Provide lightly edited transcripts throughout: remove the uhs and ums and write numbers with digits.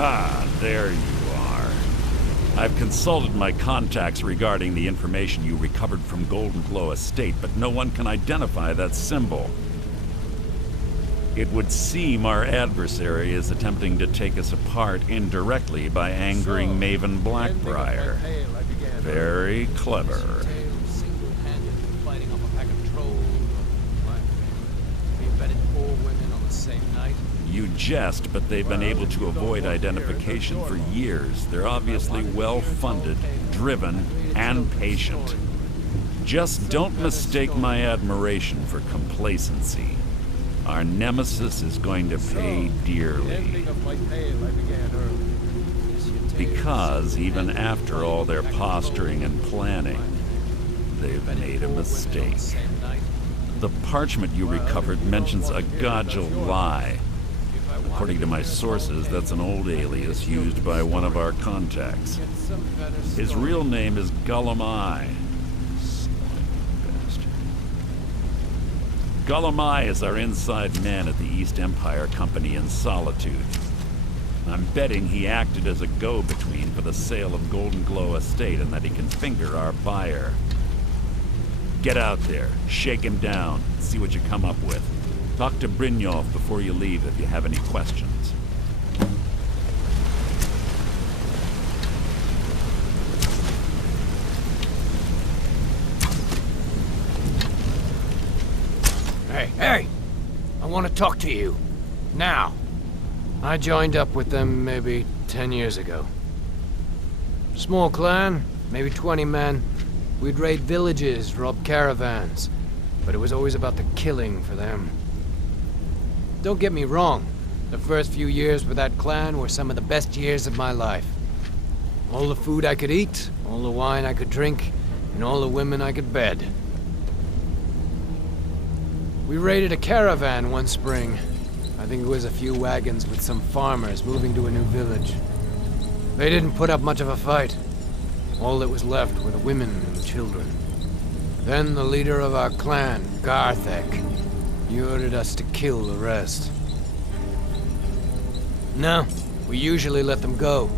Ah, there you are. I've consulted my contacts regarding the information you recovered from Goldenglow Estate, but no one can identify that symbol. It would seem our adversary is attempting to take us apart indirectly by angering Maven Blackbriar. Very clever. You jest, but they've been able to avoid identification for years. They're obviously well-funded, driven, and patient. Just don't mistake my admiration for complacency. Our nemesis is going to pay dearly. Because even after all their posturing and planning, they've made a mistake. The parchment you recovered mentions a Gullem-Ei. According to my sources, that's an old alias used by one of our contacts. His real name is Gullem-Ei. Gullem-Ei is our inside man at the East Empire Company in Solitude. I'm betting he acted as a go-between for the sale of Goldenglow Estate and that he can finger our buyer. Get out there, shake him down, see what you come up with. Talk to Brynjolf before you leave if you have any questions. Hey! I want to talk to you. Now. I joined up with them maybe 10 years ago. Small clan, maybe 20 men. We'd raid villages, rob caravans. But it was always about the killing for them. Don't get me wrong. The first few years with that clan were some of the best years of my life. All the food I could eat, all the wine I could drink, and all the women I could bed. We raided a caravan one spring. I think it was a few wagons with some farmers moving to a new village. They didn't put up much of a fight. All that was left were the women and the children. Then the leader of our clan, Garthek, he ordered us to kill the rest. No, we usually let them go.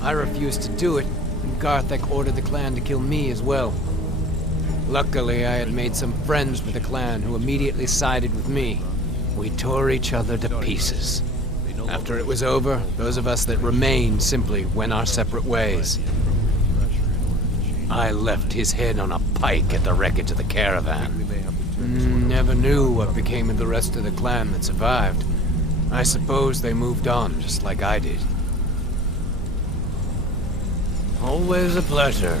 I refused to do it, and Garthek ordered the clan to kill me as well. Luckily, I had made some friends with the clan who immediately sided with me. We tore each other to pieces. After it was over, those of us that remained simply went our separate ways. I left his head on a pike at the wreckage of the caravan. Never knew what became of the rest of the clan that survived. I suppose they moved on, just like I did. Always a pleasure.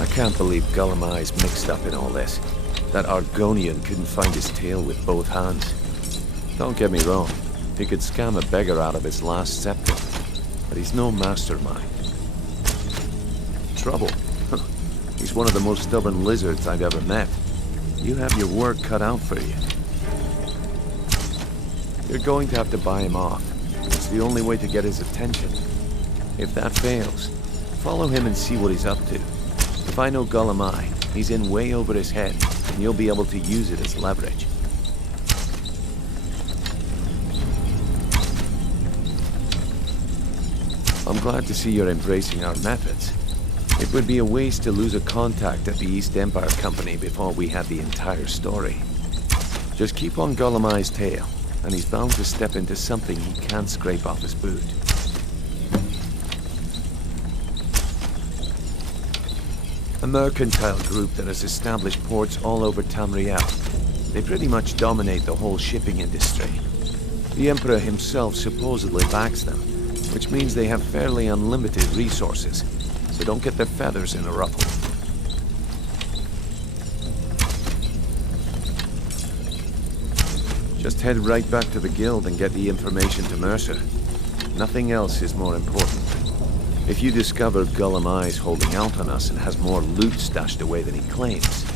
I can't believe Gullem-Ei's mixed up in all this. That Argonian couldn't find his tail with both hands. Don't get me wrong, he could scam a beggar out of his last scepter, but he's no mastermind. Trouble? He's one of the most stubborn lizards I've ever met. You have your work cut out for you. You're going to have to buy him off. It's the only way to get his attention. If that fails, follow him and see what he's up to. If I know Gullem-Ei, he's in way over his head, and you'll be able to use it as leverage. I'm glad to see you're embracing our methods. It would be a waste to lose a contact at the East Empire Company before we had the entire story. Just keep on Gullem-Ei's tail, and he's bound to step into something he can't scrape off his boot. A mercantile group that has established ports all over Tamriel. They pretty much dominate the whole shipping industry. The Emperor himself supposedly backs them, which means they have fairly unlimited resources, so don't get their feathers in a ruffle. Just head right back to the guild and get the information to Mercer. Nothing else is more important. If you discover Gullem-Ei's holding out on us and has more loot stashed away than he claims,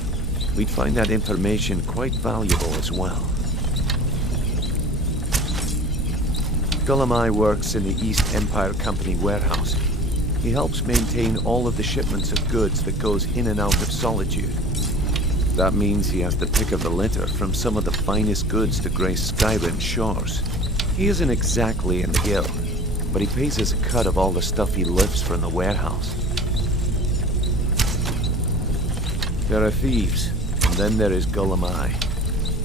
we'd find that information quite valuable as well. Gullem-Ei works in the East Empire Company warehouse. He helps maintain all of the shipments of goods that goes in and out of Solitude. That means he has the pick of the litter from some of the finest goods to grace Skyrim's shores. He isn't exactly in the guild, but he pays us a cut of all the stuff he lifts from the warehouse. There are thieves, and then there is Gullem-Ei.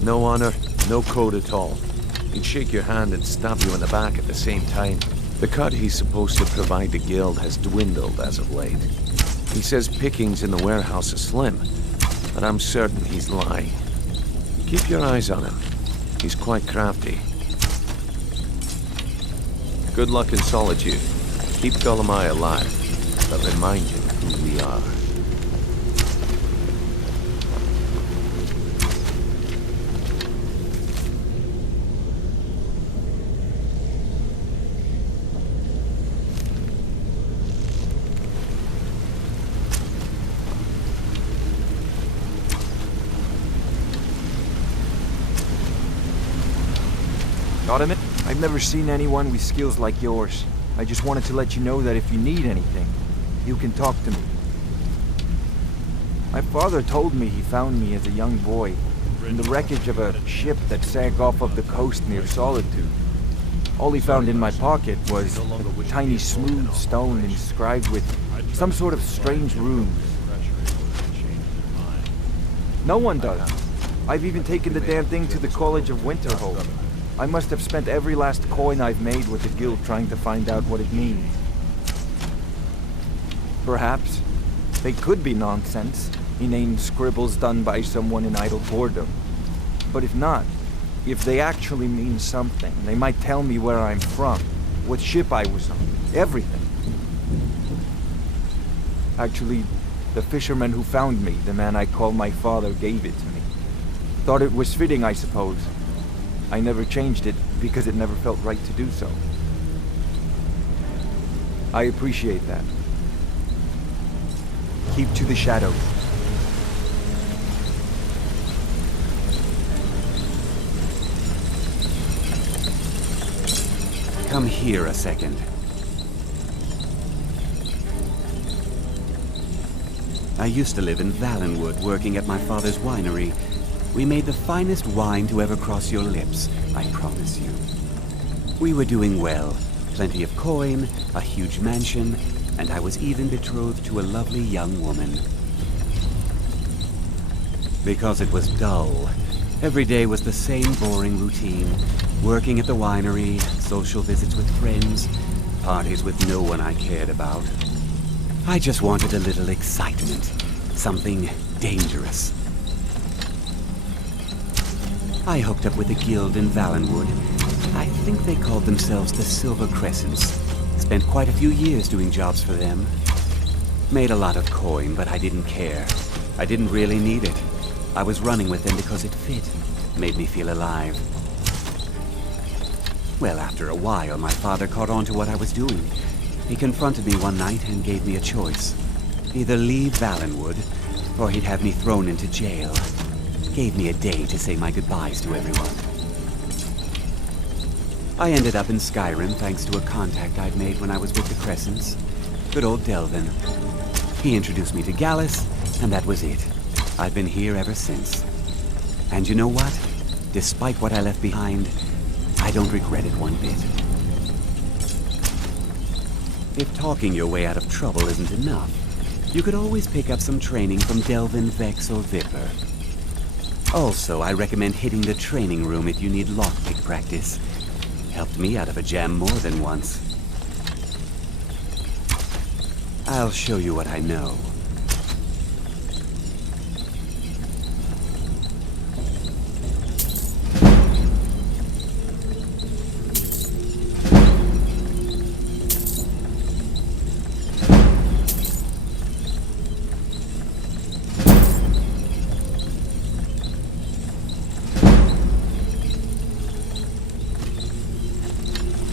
No honor, no code at all. He'd shake your hand and stab you in the back at the same time. The cut he's supposed to provide the guild has dwindled as of late. He says pickings in the warehouse are slim, but I'm certain he's lying. Keep your eyes on him. He's quite crafty. Good luck in Solitude. Keep Gullem-Ei alive, but remind him who we are. Got him? I've never seen anyone with skills like yours. I just wanted to let you know that if you need anything, you can talk to me. My father told me he found me as a young boy in the wreckage of a ship that sank off of the coast near Solitude. All he found in my pocket was a tiny smooth stone inscribed with some sort of strange runes. No one does. I've even taken the damn thing to the College of Winterhold. I must have spent every last coin I've made with the guild trying to find out what it means. Perhaps they could be nonsense, inane scribbles done by someone in idle boredom. But if not, if they actually mean something, they might tell me where I'm from, what ship I was on, everything. Actually, the fisherman who found me, the man I call my father, gave it to me. Thought it was fitting, I suppose. I never changed it because it never felt right to do so. I appreciate that. Keep to the shadows. Come here a second. I used to live in Valenwood, working at my father's winery. We made the finest wine to ever cross your lips, I promise you. We were doing well. Plenty of coin, a huge mansion, and I was even betrothed to a lovely young woman. Because it was dull. Every day was the same boring routine. Working at the winery, social visits with friends, parties with no one I cared about. I just wanted a little excitement. Something dangerous. I hooked up with a guild in Valenwood. I think they called themselves the Silver Crescents. Spent quite a few years doing jobs for them. Made a lot of coin, but I didn't care. I didn't really need it. I was running with them because it fit. Made me feel alive. Well, after a while, my father caught on to what I was doing. He confronted me one night and gave me a choice. Either leave Valenwood, or he'd have me thrown into jail. Gave me a day to say my goodbyes to everyone. I ended up in Skyrim thanks to a contact I'd made when I was with the Crescents. Good old Delvin. He introduced me to Gallus, and that was it. I've been here ever since. And you know what? Despite what I left behind, I don't regret it one bit. If talking your way out of trouble isn't enough, you could always pick up some training from Delvin, Vex, or Viper. Also, I recommend hitting the training room if you need lockpick practice. Helped me out of a jam more than once. I'll show you what I know.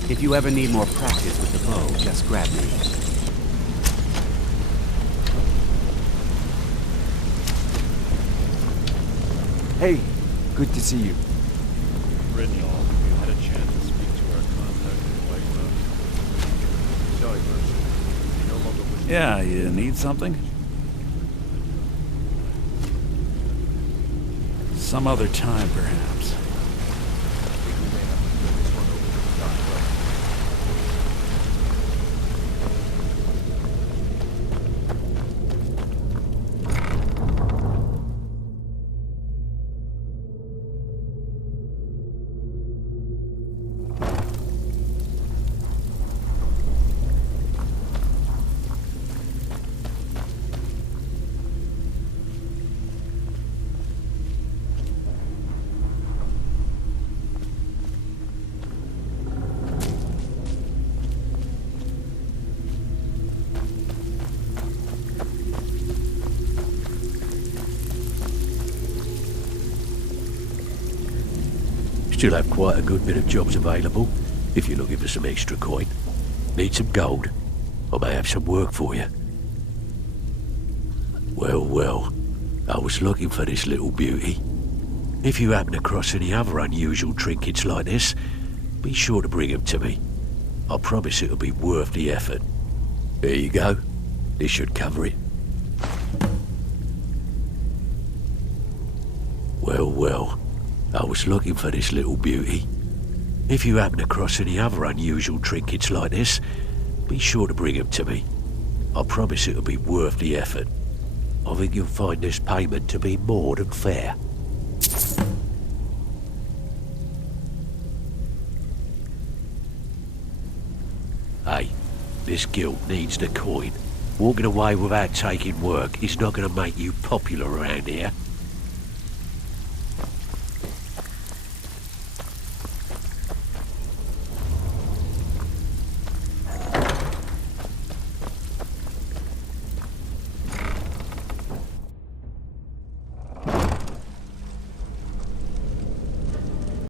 If you ever need more practice with the bow, just grab me. Hey, good to see you. Brynjol, you had a chance to speak to our contact in White Rose. Sorry, Mercer. He no longer Yeah, you need something? Some other time, perhaps. Still have quite a good bit of jobs available, if you're looking for some extra coin. Need some gold? I may have some work for you. Well, I was looking for this little beauty. If you happen across any other unusual trinkets like this, be sure to bring them to me. I promise it'll be worth the effort. There you go. This should cover it. Well, I was looking for this little beauty. If you happen across any other unusual trinkets like this, be sure to bring them to me. I promise it'll be worth the effort. I think you'll find this payment to be more than fair. Hey, this guild needs the coin. Walking away without taking work is not going to make you popular around here.